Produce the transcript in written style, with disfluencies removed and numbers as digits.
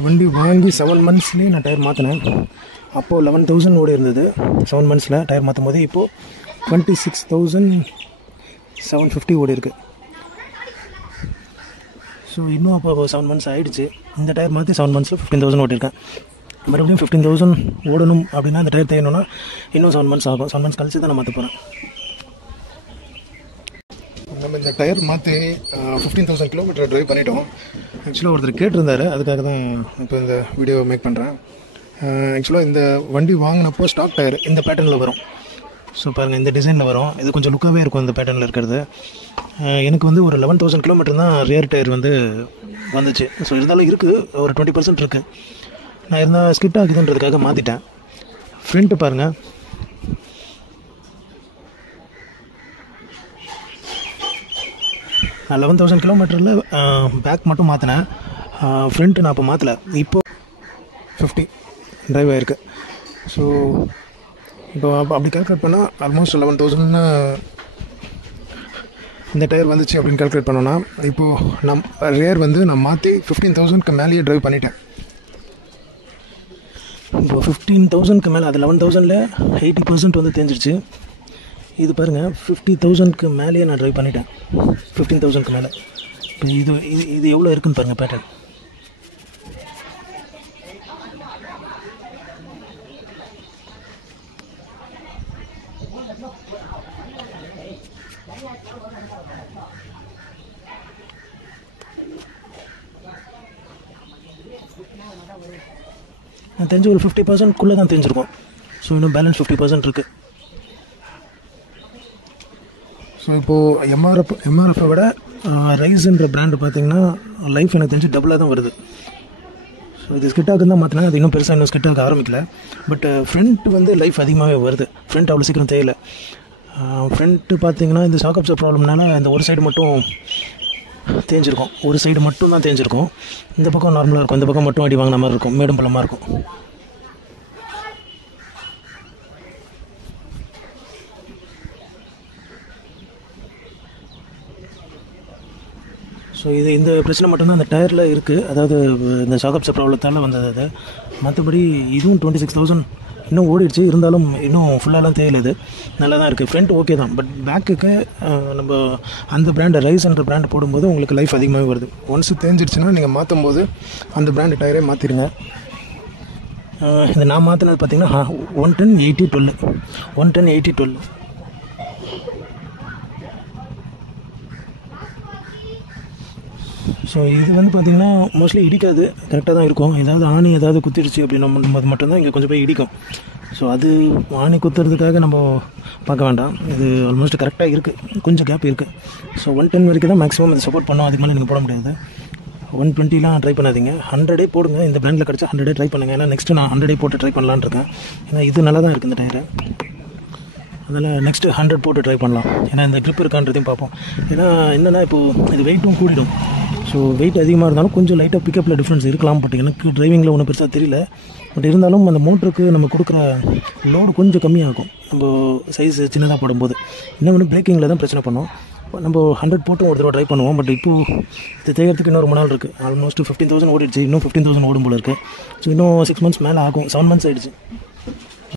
வண்டி வாங்கி 7 monthsலேயே நான் டயர் மாற்றினேன். அப்போது 11,000 ஓடி இருந்தது 7 monthஸில் டயர் மாற்றும் போது. இப்போது 26,750 ஓடி இருக்குது. ஸோ இன்னும் அப்போ 7 months ஆகிடுச்சு. இந்த டயர் மாற்றி 7 monthஸில் 15,000 ஓட்டியிருக்கேன். மறுபடியும் 15,000 ஓடணும் அப்படின்னா அந்த டயர் தேயணும்னா இன்னும் 7 months ஆகும். 7 months கழிச்சு தான் நான் மாற்ற போகிறேன். நம்ம இந்த டயர் மாற்றி 15,000 கிலோமீட்டர் ட்ரைவ் பண்ணிட்டோம். ஆக்சுவலாக ஒருத்தர் கேட்டிருந்தாரு, அதுக்காக தான் இப்போ இந்த வீடியோ மேக் பண்ணுறேன். ஆக்சுவலாக இந்த வண்டி வாங்கினப்போ ஸ்டாக் டயர் இந்த பேட்டர்னில் வரும். ஸோ பாருங்கள், இந்த டிசைனில் வரும். இது கொஞ்சம் லுக்காகவே இருக்கும் இந்த பேட்டர்னில் இருக்கிறது. எனக்கு வந்து ஒரு 11,000 கிலோமீட்டர் தான் ரியர் டயர் வந்து வந்துச்சு. ஸோ இருந்தாலும் இருக்குது, ஒரு 20% இருக்குது. நான் இருந்தால் ஸ்கிட் ஆகுதுன்றதுக்காக மாற்றிட்டேன். ஃப்ரண்ட்டு பாருங்கள், நான் 11,000 கிலோமீட்டரில் பேக் மட்டும் மாற்றினேன். ஃப்ரண்ட்டு நான் இப்போ மாற்றலை. இப்போது 50 ட்ரைவ் ஆகிருக்கு. ஸோ இப்போ அப்படி கால்குலேட் பண்ணால் ஆல்மோஸ்ட் 11,000 இந்த டயர் வந்துச்சு அப்படின்னு கால்குலேட் பண்ணோன்னா, இப்போது ரியர் வந்து நான் மாற்றி 15,000க்கு மேலேயே ட்ரைவ் பண்ணிட்டேன். இப்போ 15,000க்கு மேலே, அது 11,000ல் 80% வந்து தேஞ்சிருச்சு. இது பாருங்கள், 50,000க்கு மேலேயே நான் ட்ரைவ் பண்ணிட்டேன். 15,000க்கு மேலே. இப்போ இது எவ்வளோ இருக்குன்னு பாருங்கள் பேட்டர்ன். நான் தெரிஞ்சு ஒரு 50%க்குள்ளே தான் தெரிஞ்சிருக்கும். ஸோ இன்னும் பேலன்ஸ் 50% இருக்குது. ஸோ இப்போது எம்ஆர்எஃப்பை விட ரைஸ்ன்ற பிராண்டு பார்த்திங்கன்னா லைஃப் எனக்கு தெரிஞ்சு டபுளாக தான் வருது. ஸோ இது ஸ்கிட்டாக தான் மாற்றினா, அது இன்னும் பெருசாக இன்னும் ஸ்கிட்டாக ஆரம்பிக்கல. பட் ஃப்ரண்ட் வந்து லைஃப் அதிகமாகவே வருது. ஃப்ரண்ட் அவ்வளோ சீக்கிரம் தேயலை. ஃப்ரண்ட்டு பார்த்திங்கன்னா இந்த ஷாக் அப்சர் ப்ராப்ளம்னால இந்த ஒரு சைடு மட்டும் தேஞ்சிருக்கும். ஒரு சைடு மட்டும் தான் தேஞ்சிருக்கும். இந்த பக்கம் நார்மலாக இருக்கும். இந்த பக்கம் மட்டும் அடி வாங்கின மாதிரி இருக்கும், மேடும் பள்ளமாக இருக்கும். ஸோ இந்த பிரச்சனை மட்டும்தான் அந்த டயரில் இருக்குது. அதாவது இந்த ஷாக் அப்சர் ப்ராப்ளத்தால் வந்தது அது. மற்றபடி இதுவும் 26,000 இன்னும் ஓடிடுச்சு. இருந்தாலும் இன்னும் ஃபுல்லாலாம் தேயலை. நல்லா தான் இருக்குது. ஃப்ரண்ட் ஓகே தான். பட் பேக்குக்கு நம்ம அந்த பிராண்டு ரைஸ்ன்ற பிராண்டு போடும்போது உங்களுக்கு லைஃப் அதிகமாகவே வருது. ஒன்ஸ் தேஞ்சிடுச்சுன்னா நீங்கள் மாற்றும் போது அந்த பிராண்டு டயரே மாற்றிடுங்க. இந்த நான் மாற்றினது பார்த்திங்கன்னா 110/80/12 110/80/12. ஸோ இது வந்து பார்த்திங்கன்னா மோஸ்ட்லி இடிக்காது, கரெக்டாக தான் இருக்கும். ஏதாவது ஆணி ஏதாவது குத்திடுச்சு அப்படின்னா மட்டும்தான் இங்கே கொஞ்சம் போய் இடிக்கும். ஸோ அது ஆணி குத்துறதுக்காக நம்ம பார்க்க வேண்டாம். இது ஆல்மோஸ்ட் கரெக்டாக இருக்குது, கொஞ்சம் கேப் இருக்குது. ஸோ 110 வரைக்கும் தான் மேக்ஸிமம் அது சப்போர்ட் பண்ணோம். அதுக்கு மேலே நீங்கள் போட முடியாது. 120லாம் ட்ரை பண்ணாதீங்க. 100 போடுங்க. இந்த பிராண்டில் கிடச்சா 100 ட்ரை பண்ணுங்கள். ஏன்னா நெக்ஸ்ட்டு நான் 100 போட்டு ட்ரை பண்ணலான்னு இருக்கேன். ஏன்னா இது நல்லா தான் இருக்குது இந்த டயரு. அதில் நெக்ஸ்ட்டு 100 போட்டு ட்ரை பண்ணலாம். ஏன்னா இந்த ட்ரிப் இருக்கான்றதையும் பார்ப்போம். ஏன்னா என்னென்னா இப்போது இது வெயிட்டும் கூடிடும். ஸோ வெயிட் அதிகமாக இருந்தாலும் கொஞ்சம் லைட்டாக பிக்கப்பில் டிஃப்ரென்ஸ் இருக்கலாம். பட் எனக்கு டிரைவிங்கில் ஒன்றும் பெருசாக தெரியல. பட் இருந்தாலும் அந்த மோட்டருக்கு நம்ம கொடுக்குற லோடு கொஞ்சம் கம்மியாகும் நம்ம சைஸ் சின்னதாக போடும்போது. இன்னும் பிரேக்கிங்கில் தான் பிரச்சனை பண்ணோம். நம்ம 100 போட்டு ஒரு தடவை ட்ரை பண்ணுவோம். பட் இப்போது இது தேய்கிறதுக்கு இன்னும் ரொம்ப நாள் இருக்குது. ஆல்மோஸ்ட் 15,000 ஓடிடுச்சு. இன்னும் 15,000 ஓடும் போல் இருக்குது. ஸோ இன்னும் 6 months மேலே ஆகும். 7 months ஆகிடுச்சு.